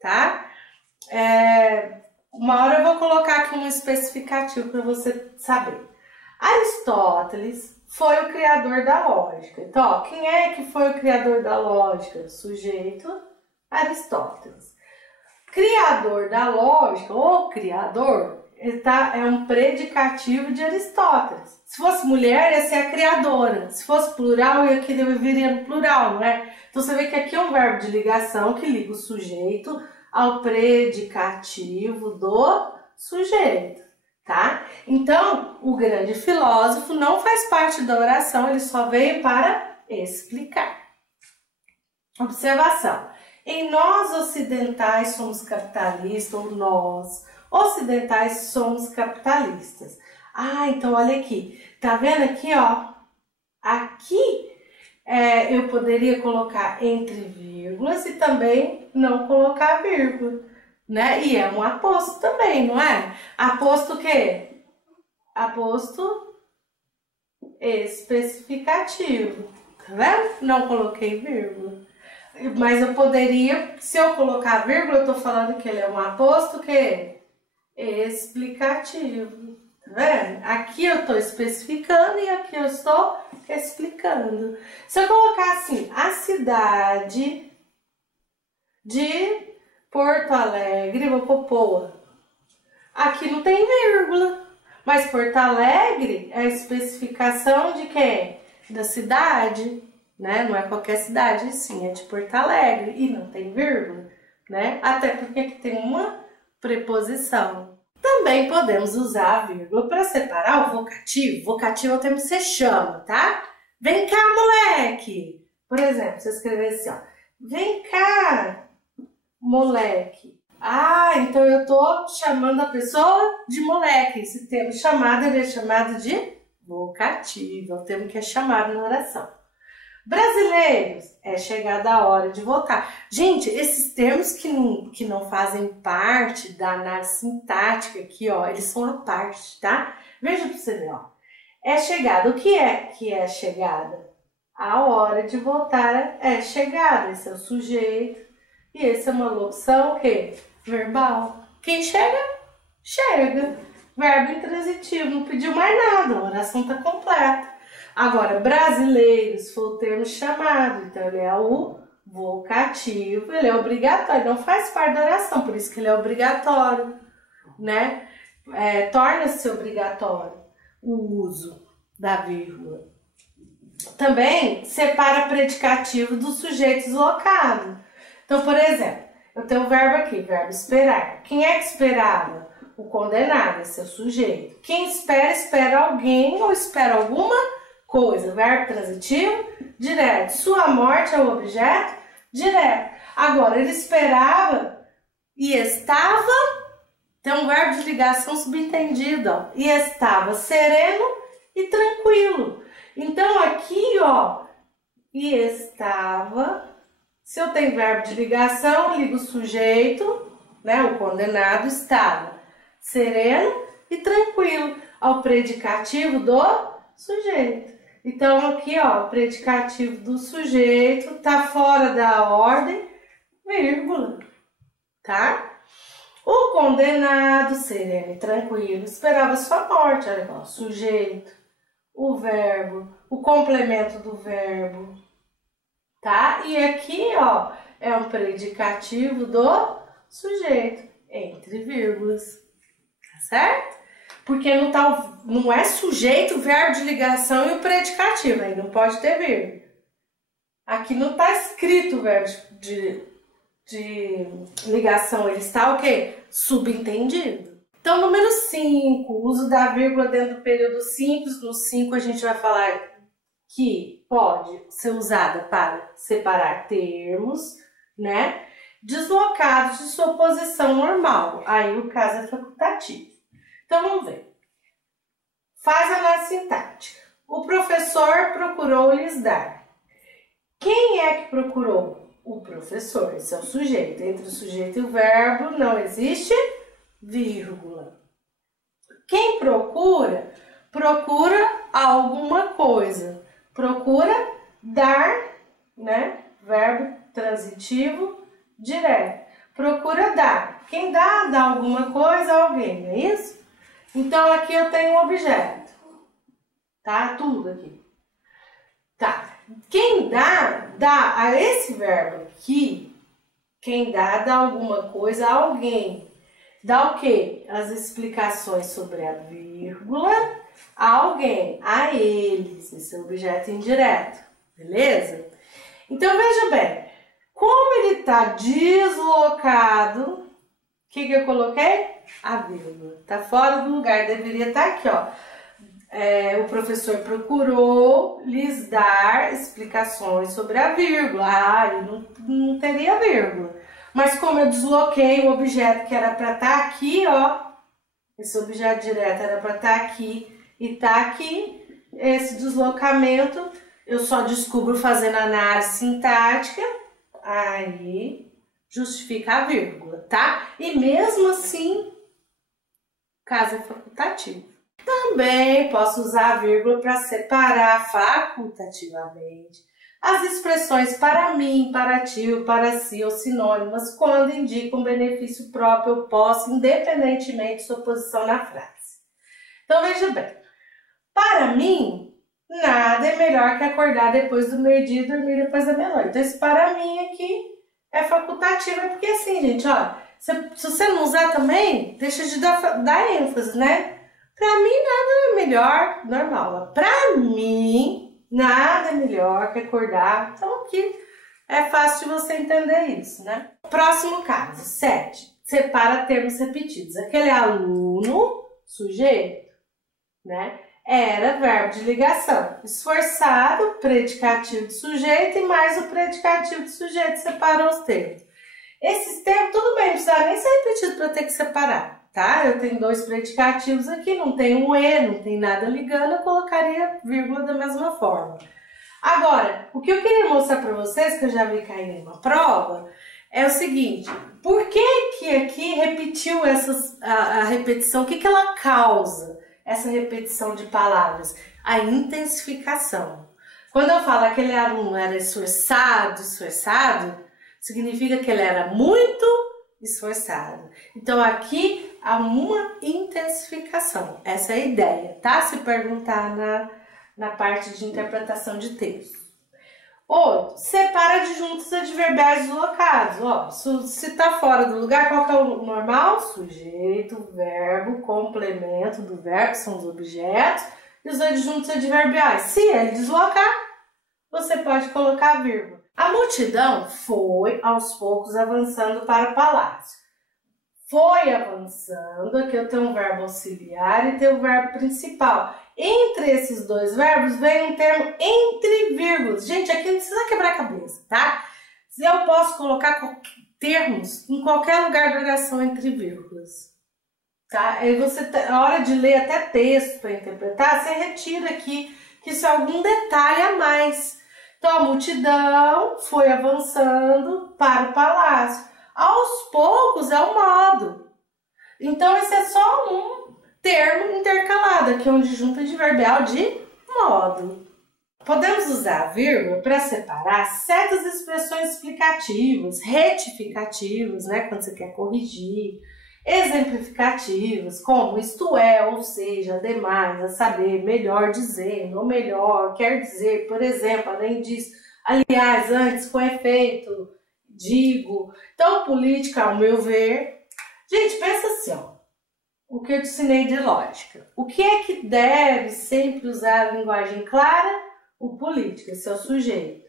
tá? Uma hora eu vou colocar aqui um especificativo para você saber. Aristóteles foi o criador da lógica. Então, ó, quem é que foi o criador da lógica? Sujeito, Aristóteles. Criador da lógica, ou criador, é um predicativo de Aristóteles. Se fosse mulher, ia ser a criadora. Se fosse plural, viria no plural, não é? Então, você vê que aqui é um verbo de ligação que liga o sujeito ao predicativo do sujeito, tá? Então, o grande filósofo não faz parte da oração, ele só veio para explicar. Observação. Em nós ocidentais somos capitalistas, ou nós ocidentais somos capitalistas. Então olha aqui. Tá vendo aqui, ó? Aqui eu poderia colocar entre vírgulas e também não colocar vírgula, né? E é um aposto também, não é? Aposto o quê? Aposto especificativo. Tá vendo? Não coloquei vírgula. Mas eu poderia, se eu colocar vírgula, eu tô falando que ele é um aposto que explicativo, tá vendo? Aqui eu tô especificando e aqui eu estou explicando. Se eu colocar assim, a cidade de Porto Alegre, vou pôr Poa. Aqui não tem vírgula, mas Porto Alegre é a especificação de quem? Da cidade. Né? Não é qualquer cidade, sim, é de Porto Alegre e não tem vírgula, né? Até porque aqui tem uma preposição. Também podemos usar a vírgula para separar o vocativo. Vocativo é o termo que você chama, tá? Vem cá, moleque! Por exemplo, você escrever assim, ó. Vem cá, moleque. Então eu tô chamando a pessoa de moleque. Esse termo chamado, ele é chamado de vocativo. É o termo que é chamado na oração. Brasileiros, é chegada a hora de votar. Gente, esses termos que não fazem parte da análise sintática aqui, ó, eles são a parte, tá? Veja pra você ver, ó. É chegada. O que é chegada? A hora de votar é chegada. Esse é o sujeito. E esse é uma locução, o quê? Verbal. Quem chega? Chega. Verbo intransitivo. Não pediu mais nada. A oração tá completa. Agora, brasileiros foi o termo chamado, então ele é o vocativo, ele é obrigatório, não faz parte da oração, por isso que ele é obrigatório, né? Torna-se obrigatório o uso da vírgula. Também separa predicativo do sujeito deslocado. Então, por exemplo, eu tenho o verbo aqui, verbo esperar. Quem é que esperava? O condenado, esse é o sujeito. Quem espera, espera alguém ou espera alguma coisa, verbo transitivo, direto. Sua morte é o objeto, direto. Agora, ele esperava e estava, tem um verbo de ligação subentendido, ó, e estava sereno e tranquilo. Então, aqui, ó, e estava, se eu tenho verbo de ligação, ligo o sujeito, né, o condenado, estava sereno e tranquilo, ao predicativo do sujeito. Então, aqui, ó, o predicativo do sujeito tá fora da ordem, vírgula, tá? O condenado, sereno e tranquilo, esperava sua morte, olha lá, o sujeito, o verbo, o complemento do verbo, tá? E aqui, ó, é um predicativo do sujeito, entre vírgulas, tá certo? Porque não é sujeito, verbo de ligação e o predicativo, aí não pode ter vírgula. Aqui não está escrito o verbo de ligação, ele está o quê? Subentendido. Então, número 5, uso da vírgula dentro do período simples. No 5 a gente vai falar que pode ser usada para separar termos, né? Deslocados de sua posição normal. Aí o caso é facultativo. Então, vamos ver. Faz a análise sintática. O professor procurou lhes dar. Quem é que procurou? O professor. Esse é o sujeito. Entre o sujeito e o verbo não existe vírgula. Quem procura? Procura alguma coisa. Procura dar né? Verbo transitivo direto. Procura dar. Quem dá, dá alguma coisa a alguém, não é isso? Então, aqui eu tenho um objeto. Tá? Tudo aqui. Tá. Quem dá, dá a esse verbo aqui. Quem dá alguma coisa a alguém. Dá o quê? As explicações sobre a vírgula a alguém, a eles. Esse é o objeto indireto. Beleza? Então, veja bem. Como ele está deslocado, o que eu coloquei? A vírgula. Está fora do lugar, deveria estar aqui, ó. O professor procurou lhes dar explicações sobre a vírgula. Ah, ele não teria vírgula. Mas como eu desloquei o objeto que era para estar aqui, ó. Esse objeto direto era para estar aqui e está aqui. Esse deslocamento eu só descubro fazendo análise sintática. Aí justifica a vírgula, tá? E mesmo assim, caso é facultativo. Também posso usar a vírgula para separar facultativamente as expressões para mim, para ti ou para si ou sinônimas quando indicam benefício próprio ou posse, independentemente de sua posição na frase. Então veja bem, para mim, nada é melhor que acordar depois do meio-dia e dormir depois da meia-noite. Então, esse para mim aqui é facultativo, porque assim, gente, ó, se você não usar também, deixa de dar ênfase, né? Pra mim, nada é melhor, normal. Pra mim, nada é melhor que acordar. Então, aqui é fácil de você entender isso, né? Próximo caso, 7. Separa termos repetidos. Aquele aluno, sujeito, né? Era verbo de ligação. Esforçado, predicativo de sujeito e mais o predicativo de sujeito separou os termos. Esses termos, tudo bem, não precisa nem ser repetido para ter que separar, tá? Eu tenho dois predicativos aqui, não tem um E, não tem nada ligando, eu colocaria vírgula da mesma forma. Agora, o que eu queria mostrar para vocês, que eu já vi cair em uma prova, é o seguinte: por que aqui repetiu a repetição? O que ela causa? Essa repetição de palavras, a intensificação. Quando eu falo que aquele aluno era esforçado, significa que ele era muito esforçado. Então aqui há uma intensificação, essa é a ideia, tá? Se perguntar na parte de interpretação de texto. 8. Separa adjuntos adverbiais deslocados. Ó, se está fora do lugar, qual que é o normal? Sujeito, verbo, complemento do verbo, são os objetos, e os adjuntos adverbiais. Se ele deslocar, você pode colocar a vírgula. A multidão foi, aos poucos, avançando para o palácio. Foi avançando, aqui eu tenho um verbo auxiliar e tenho o verbo principal. Entre esses dois verbos vem um termo entre vírgulas. Gente, aqui não precisa quebrar a cabeça, tá? Eu posso colocar termos em qualquer lugar da oração entre vírgulas, tá? Aí você, na hora de ler até texto para interpretar, você retira aqui que isso é algum detalhe a mais. Então, a multidão foi avançando para o palácio. Aos poucos é o modo. Então, esse é só um termo intercalado, aqui é um adjunto adverbial de modo. Podemos usar a vírgula para separar certas expressões explicativas, retificativas, né, quando você quer corrigir, exemplificativas, como isto é, ou seja, demais, a saber, melhor dizendo, ou melhor, quer dizer, por exemplo, além disso, aliás, antes, com efeito, digo. Então, política, ao meu ver, gente, pensa assim, ó, o que eu te ensinei de lógica. O que é que deve sempre usar a linguagem clara? O política, seu sujeito.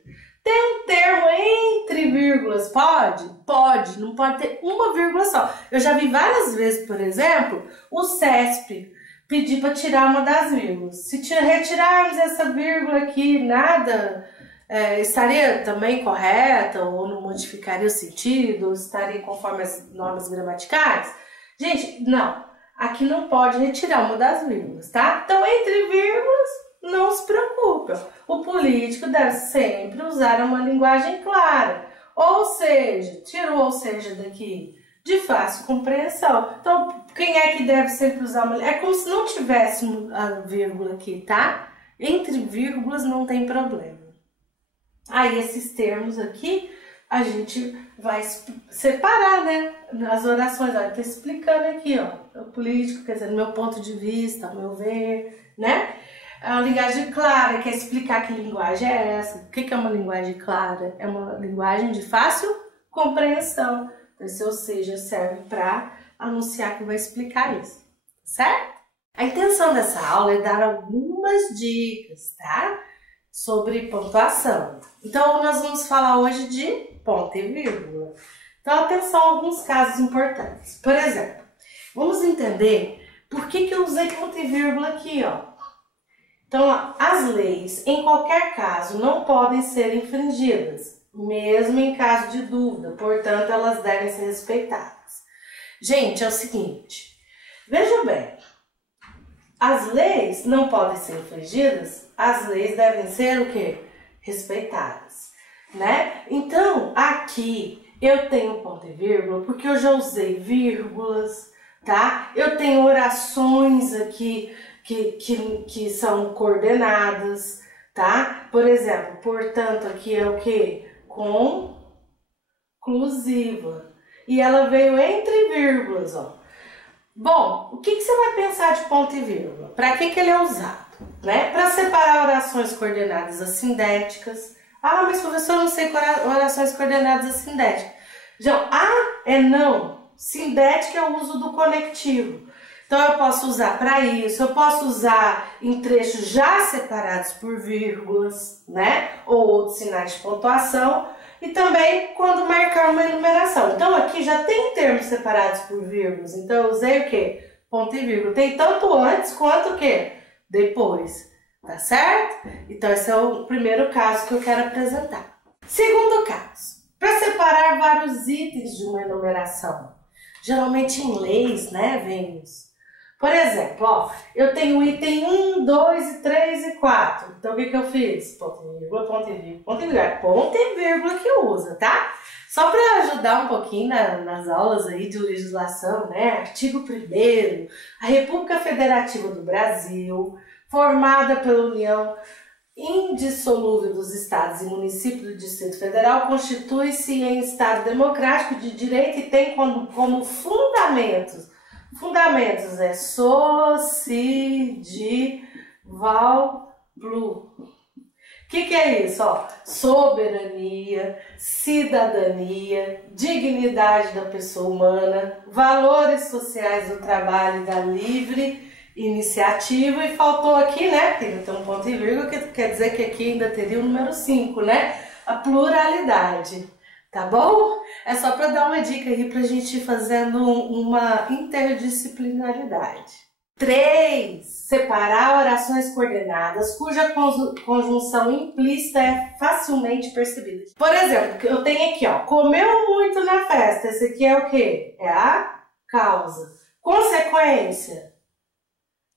Tem um termo entre vírgulas, pode? Pode, não pode ter uma vírgula só. Eu já vi várias vezes, por exemplo, o CESP pedir para tirar uma das vírgulas. Se retirarmos essa vírgula aqui, nada estaria também correta, ou não modificaria o sentido, ou estaria conforme as normas gramaticais? Gente, não. Aqui não pode retirar uma das vírgulas, tá? Então, entre vírgulas, não se preocupe. O político deve sempre usar uma linguagem clara. Ou seja, tira o ou seja daqui, de fácil compreensão. Então, quem é que deve sempre usar uma... É como se não tivesse a vírgula aqui, tá? Entre vírgulas não tem problema. Aí esses termos aqui a gente vai separar, né? As orações, olha, tá explicando aqui, ó, o político, quer dizer, do meu ponto de vista, ao meu ver, né? A linguagem clara, quer explicar que linguagem é essa. O que é uma linguagem clara? É uma linguagem de fácil compreensão. Ou seja, serve para anunciar que vai explicar isso, certo? A intenção dessa aula é dar algumas dicas, tá? Sobre pontuação. Então, nós vamos falar hoje de ponto e vírgula. Então, atenção a alguns casos importantes. Por exemplo, vamos entender por que eu usei ponto e vírgula aqui, ó. Então, as leis, em qualquer caso, não podem ser infringidas, mesmo em caso de dúvida, portanto, elas devem ser respeitadas. Gente, é o seguinte, veja bem, as leis não podem ser infringidas, as leis devem ser o quê? Respeitadas, né? Então, aqui eu tenho ponto e vírgula porque eu já usei vírgulas, tá? Eu tenho orações aqui que são coordenadas, tá? Por exemplo, portanto, aqui é o quê? Conclusiva. E ela veio entre vírgulas, ó. Bom, o que você vai pensar de ponto e vírgula? Para que ele é usado? Né? Para separar orações coordenadas assindéticas. Ah, mas professor, eu não sei orações coordenadas assindéticas. Já, é não. Sindética é o uso do conectivo. Então eu posso usar para isso, eu posso usar em trechos já separados por vírgulas, né? Ou outros sinais de pontuação. E também quando marcar uma enumeração. Então aqui já tem termos separados por vírgulas. Então eu usei o quê? Ponto e vírgula. Tem tanto antes quanto o quê? Depois. Tá certo? Então esse é o primeiro caso que eu quero apresentar. Segundo caso. Para separar vários itens de uma enumeração. Geralmente em leis, né, vem isso. Por exemplo, ó, eu tenho o item 1, 2, 3 e 4. Então, o que eu fiz? Ponto e vírgula, ponto e vírgula, ponto e vírgula. Ponto e vírgula que usa, tá? Só para ajudar um pouquinho nas aulas aí de legislação, né? Artigo 1º. A República Federativa do Brasil, formada pela União indissolúvel dos Estados e Municípios do Distrito Federal, constitui-se em Estado democrático de direito e tem como fundamentos é Sociedivalplu. O que é isso? Ó, soberania, cidadania, dignidade da pessoa humana, valores sociais do trabalho e da livre iniciativa. E faltou aqui, né? Tem um ponto e vírgula, que quer dizer que aqui ainda teria o número 5, né? A pluralidade. Tá bom? É só para dar uma dica aí para a gente ir fazendo uma interdisciplinaridade. 3. Separar orações coordenadas cuja conjunção implícita é facilmente percebida. Por exemplo, eu tenho aqui, ó, comeu muito na festa. Esse aqui é o quê? É a causa. Consequência.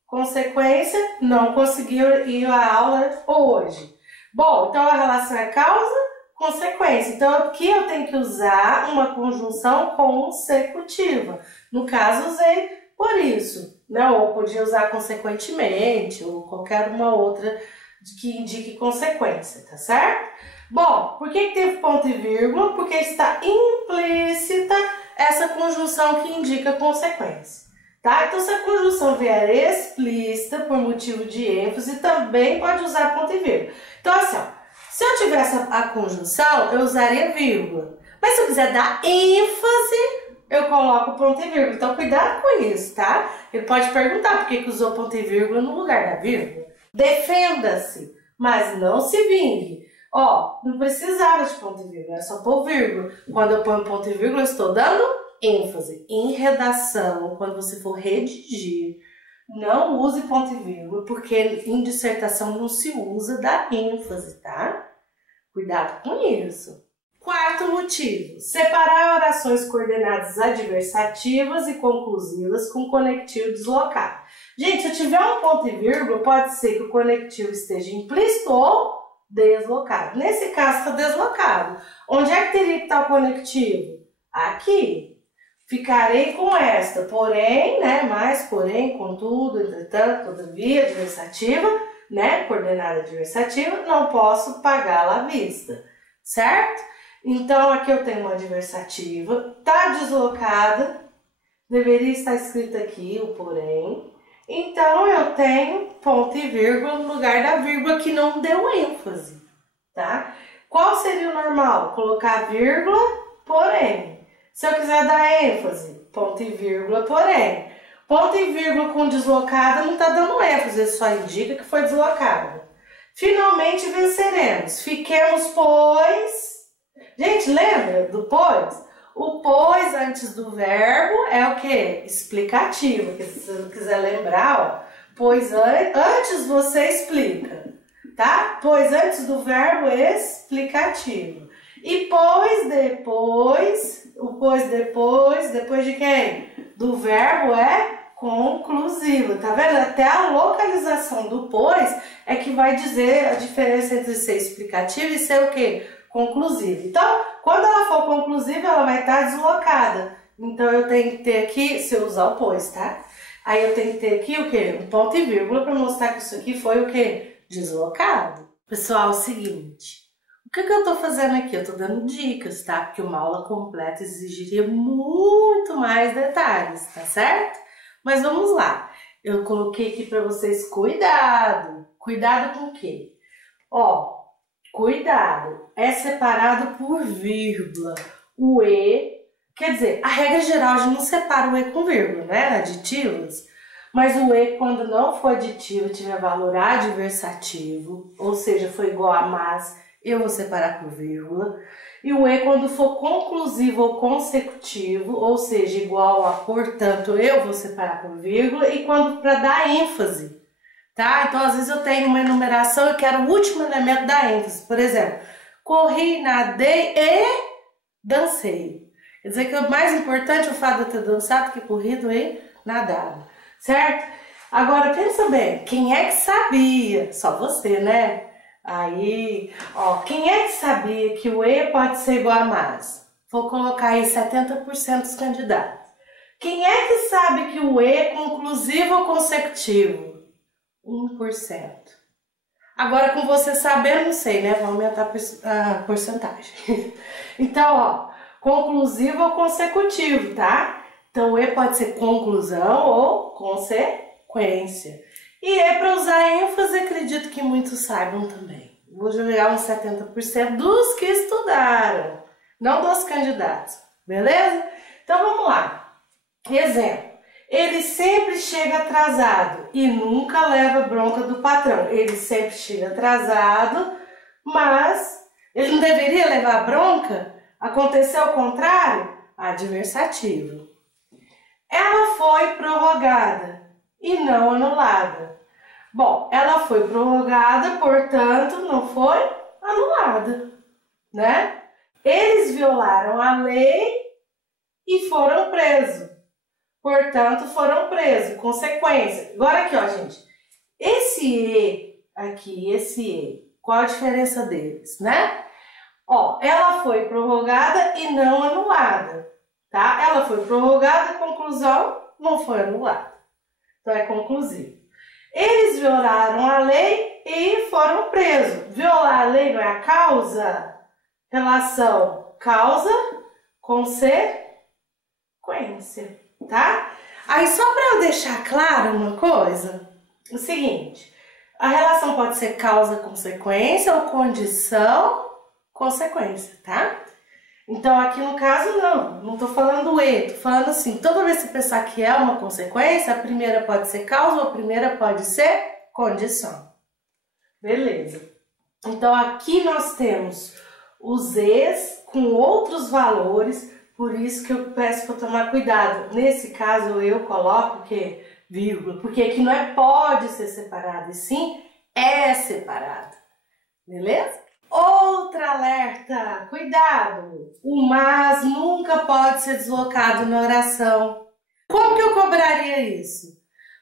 Consequência, não conseguiu ir à aula hoje. Bom, então a relação é causa, consequência. Então aqui eu tenho que usar uma conjunção consecutiva. No caso, usei por isso, né? Ou podia usar consequentemente, ou qualquer uma outra que indique consequência, tá certo? Bom, por que teve ponto e vírgula? Porque está implícita essa conjunção que indica consequência. Tá? Então, se a conjunção vier explícita por motivo de ênfase, também pode usar ponto e vírgula. Então, assim, ó, se eu tivesse a conjunção, eu usaria vírgula. Mas se eu quiser dar ênfase, eu coloco ponto e vírgula. Então, cuidado com isso, tá? Ele pode perguntar por que usou ponto e vírgula no lugar da vírgula. Defenda-se, mas não se vingue. Ó, não precisava de ponto e vírgula, é só pôr vírgula. Quando eu ponho ponto e vírgula, eu estou dando ênfase. Em redação, quando você for redigir, não use ponto e vírgula, porque em dissertação não se usa da ênfase, tá? Cuidado com isso. Quarto motivo, separar orações coordenadas adversativas e conclusivas com conectivo deslocado. Gente, se eu tiver um ponto e vírgula, pode ser que o conectivo esteja implícito ou deslocado. Nesse caso, está deslocado. Onde é que teria que estar o conectivo? Aqui. Ficarei com esta, porém, né, mais, porém, contudo, entretanto, todavia, adversativa, né, coordenada adversativa, não posso pagá-la à vista, certo? Então, aqui eu tenho uma adversativa, tá deslocada, deveria estar escrito aqui o porém. Então, eu tenho ponto e vírgula no lugar da vírgula que não deu ênfase, tá? Qual seria o normal? Colocar vírgula, porém. Se eu quiser dar ênfase, ponto e vírgula, porém. Ponto e vírgula com deslocada não está dando ênfase, ele só indica que foi deslocada. Finalmente venceremos. Fiquemos, pois... Gente, lembra do pois? O pois antes do verbo é o quê? Explicativo. Se você não quiser lembrar, ó, pois antes você explica, tá? Pois antes do verbo explicativo. E pois depois, o pois depois de quem? Do verbo é conclusivo, tá vendo? Até a localização do pois é que vai dizer a diferença entre ser explicativo e ser o quê? Conclusivo. Então, quando ela for conclusiva, ela vai estar deslocada. Então, eu tenho que ter aqui, se eu usar o pois, tá? Aí eu tenho que ter aqui o quê? Um ponto e vírgula para mostrar que isso aqui foi o quê? Deslocado. Pessoal, é o seguinte, o que eu tô fazendo aqui? Eu tô dando dicas, tá? Porque uma aula completa exigiria muito mais detalhes, tá certo? Mas vamos lá. Eu coloquei aqui para vocês cuidado. Cuidado com o quê? Ó, cuidado, é separado por vírgula. O E, quer dizer, a regra geral a gente não separa o E com vírgula, né? Aditivos. Mas o E, quando não for aditivo, tiver valor adversativo, ou seja, for igual a mas, eu vou separar por vírgula. E o E, quando for conclusivo ou consecutivo, ou seja, igual a portanto, eu vou separar por vírgula. E quando para dar ênfase. Tá? Então, às vezes eu tenho uma enumeração e quero o último elemento da ênfase. Por exemplo, corri, nadei e dancei. Quer dizer que o mais importante é o fato de eu ter dançado que corrido e nadado. Certo? Agora, pensa bem, quem é que sabia? Só você, né? Aí, ó, quem é que sabia que o E pode ser igual a mas? Vou colocar aí 70% dos candidatos. Quem é que sabe que o E é conclusivo ou consecutivo? 1%. Agora, com você saber, não sei, né? Vou aumentar a porcentagem. Então, ó, conclusivo ou consecutivo, tá? Então, o E pode ser conclusão ou consequência. E é para usar ênfase, acredito que muitos saibam também. Vou jogar uns 70% dos que estudaram, não dos candidatos, beleza? Então, vamos lá. Exemplo. Ele sempre chega atrasado e nunca leva bronca do patrão. Ele sempre chega atrasado, mas ele não deveria levar bronca? Aconteceu o contrário? Adversativo. Ela foi prorrogada e não anulada. Bom, ela foi prorrogada, portanto, não foi anulada, né? Eles violaram a lei e foram presos. Portanto, foram presos. Consequência. Agora aqui, ó, gente. Esse E aqui, esse E, qual a diferença deles, né? Ó, ela foi prorrogada e não anulada, tá? Ela foi prorrogada, conclusão, não foi anulada. Então, é conclusivo. Eles violaram a lei e foram presos. Violar a lei não é a causa? Relação causa, consequência, tá? Aí, só para eu deixar claro uma coisa, o seguinte, a relação pode ser causa-consequência ou condição-consequência, tá? Então, aqui no caso, não tô falando E, tô falando assim, toda vez que você pensar que é uma consequência, a primeira pode ser causa ou a primeira pode ser condição. Beleza. Então, aqui nós temos os E's com outros valores, por isso que eu peço para tomar cuidado. Nesse caso, eu coloco o quê? Vírgula, porque aqui não é pode ser separado, e sim é separado. Beleza? Outra alerta, cuidado! O mas nunca pode ser deslocado na oração. Como que eu cobraria isso?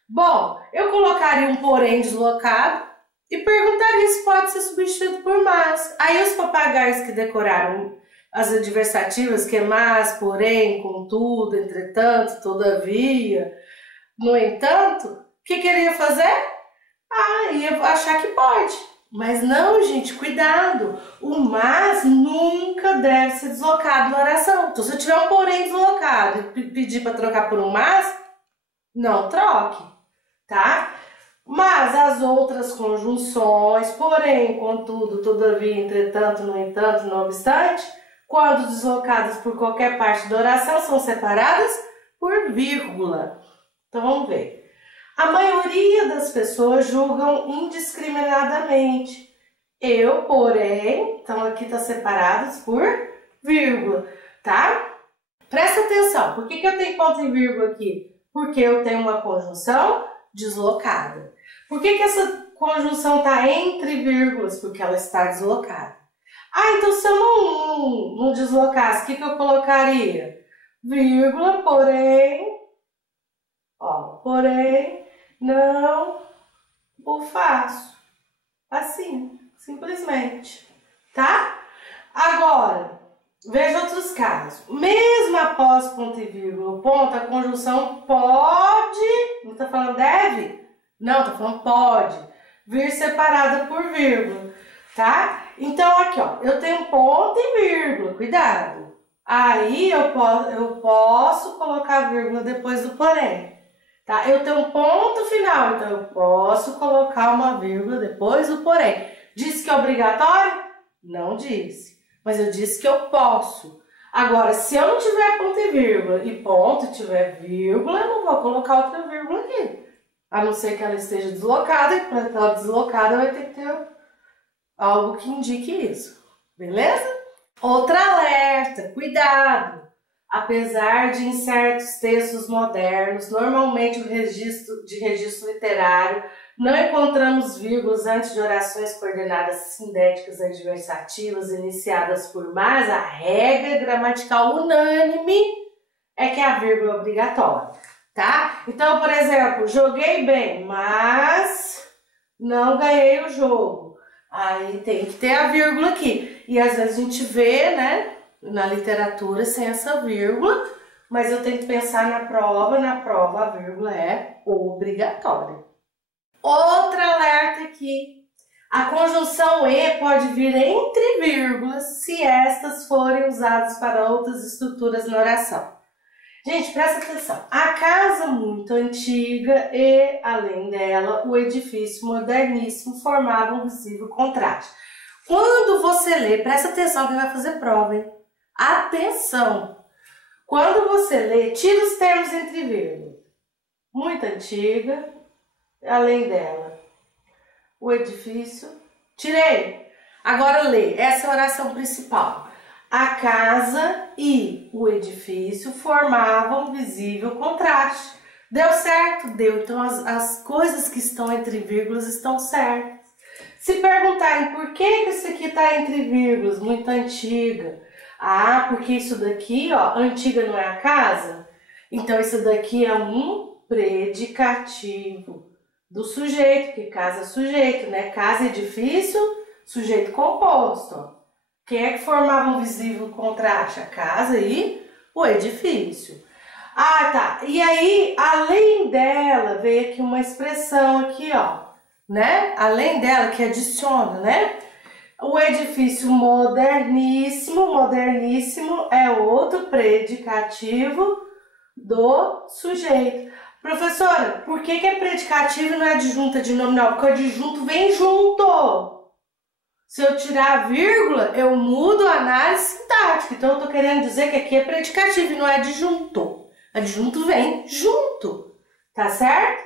Bom, eu colocaria um porém deslocado e perguntaria se pode ser substituído por mas. Aí os papagaios que decoraram as adversativas, que é mas, porém, contudo, entretanto, todavia, no entanto, o que queria fazer? maioria vai achar que pode. Mas não, gente, cuidado. O mas nunca deve ser deslocado na oração. Então, se eu tiver um porém deslocado e pedir para trocar por um mas, não troque, tá? Mas as outras conjunções, porém, contudo, todavia, entretanto, no entanto, não obstante, quando deslocadas por qualquer parte da oração, são separadas por vírgula. Então, vamos ver. A maioria das pessoas julgam indiscriminadamente. Eu, porém, então aqui está separados por vírgula, tá? Presta atenção, por que eu tenho ponto e vírgula aqui? Porque eu tenho uma conjunção deslocada. Por que essa conjunção está entre vírgulas? Porque ela está deslocada. Ah, então se eu não deslocasse, o que eu colocaria? Vírgula, porém, ó, porém, não o faço. Assim, simplesmente, tá? Agora, veja outros casos. Mesmo após ponto e vírgula, ponto, a conjunção pode, não está falando deve? Não, está falando pode vir separada por vírgula, tá? Então, aqui, ó, eu tenho ponto e vírgula, cuidado. Aí, eu posso colocar vírgula depois do porém, tá? Eu tenho um ponto final, então eu posso colocar uma vírgula depois do porém. Disse que é obrigatório? Não disse. Mas eu disse que eu posso. Agora, se eu não tiver ponto e vírgula e ponto tiver vírgula, eu não vou colocar outra vírgula aqui. A não ser que ela esteja deslocada, e para estar deslocada vai ter que ter algo que indique isso. Beleza? Outra alerta, cuidado! Apesar de em certos textos modernos, normalmente o registro literário, não encontramos vírgulas antes de orações coordenadas sindéticas adversativas iniciadas por mas, a regra gramatical unânime é que a vírgula é obrigatória, tá? Então, por exemplo, joguei bem, mas não ganhei o jogo. Aí tem que ter a vírgula aqui. E às vezes a gente vê, né, na literatura sem essa vírgula, mas eu tenho que pensar na prova a vírgula é obrigatória. Outra alerta aqui, a conjunção e pode vir entre vírgulas se estas forem usadas para outras estruturas na oração. Gente, presta atenção, a casa muito antiga e, além dela, o edifício moderníssimo formavam um visível contraste. Quando você lê, presta atenção que vai fazer prova, hein? Atenção! Quando você lê, tira os termos entre vírgulas. Muito antiga, além dela, o edifício. Tirei! Agora lê, essa é a oração principal. A casa e o edifício formavam um visível contraste. Deu certo? Deu. Então as coisas que estão entre vírgulas estão certas. Se perguntarem por que isso aqui está entre vírgulas, muito antiga. Ah, porque isso daqui, ó, antiga não é a casa? Então isso daqui é um predicativo do sujeito, que casa é sujeito, né? Casa, edifício, sujeito composto, ó. Quem é que formava um visível contraste? A casa e o edifício. Ah, tá. E aí, além dela, veio aqui uma expressão aqui, ó, né? Além dela, que adiciona, né? O edifício moderníssimo, moderníssimo é outro predicativo do sujeito. Professora, por que é predicativo e não é adjunto, é adnominal? Porque o adjunto vem junto. Se eu tirar a vírgula, eu mudo a análise sintática. Então, eu estou querendo dizer que aqui é predicativo e não é adjunto. Adjunto vem junto, tá certo?